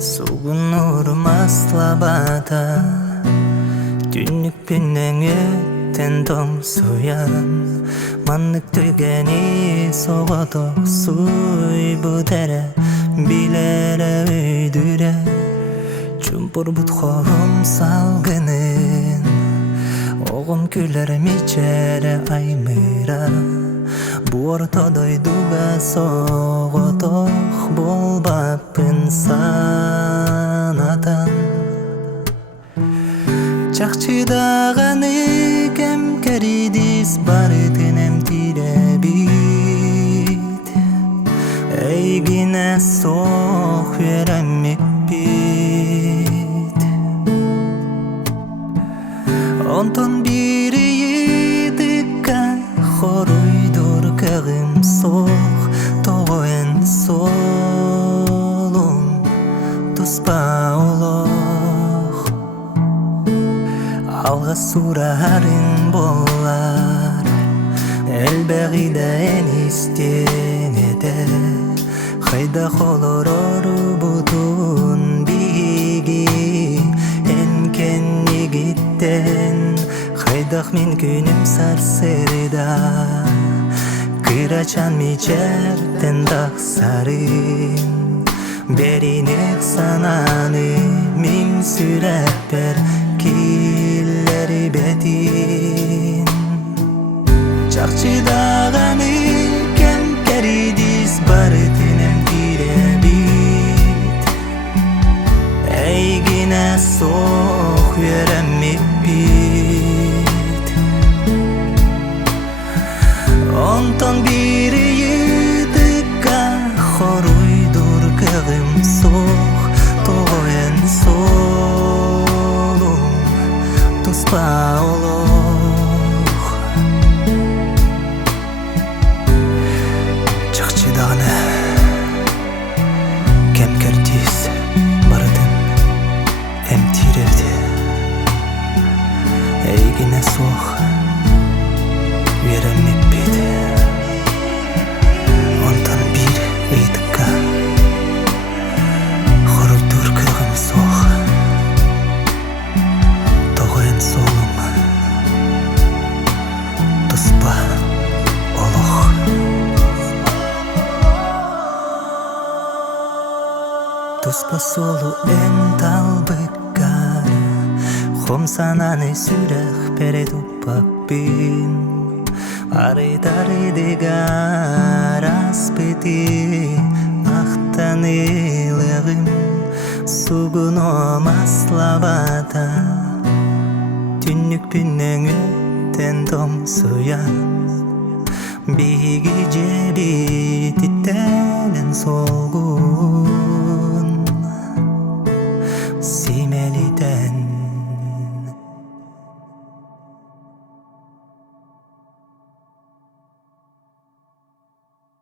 Сугунур маслабата Түннүк пүннең өттен тоң суян Маннык түгени соготок суй бутере Билере өйдүре Чумпур бут хорум салгынын Огум күлер мичере аймыра Бу ортодой дуга соготок болбаппын санатан Чакчыдаганы кемкеридис барытынем тиребит Эйгине сох вереммикпит Онтон бири йыдыкка хоруйдур кыгым сох Тогоен солум туспа олох Алга сурарын болар Элбегиде энистенеде Хайда холорору бутун биги Энкен нигиттен Хайдах мен күнүм сарсырда Кырачан мичерден даксарын Беринек сананы мин сүрәппер Киллери бетин Чакчыдаганы кемкеридис барытынем тиребит Эйгине сох вереммикпит Онтон бири йыдыкка хоруйдур кыгым сох Тогоен солум туспа олох Чакчыдаганы кемкертис барытын эм тиребди Эйгине сох вереммикпит Онтон бир ыйдыкка хоруйдур кыгым сох Тогоен солум туспа олох Туспа солу эн талбыккар Хом сананы сүрэх перед уппакпин Арыдарыдыгар аспыты Ахтанылыгым Сугуно маслабата Түннүк пүннең өттен тоң суян Биги жеби титтелен солгу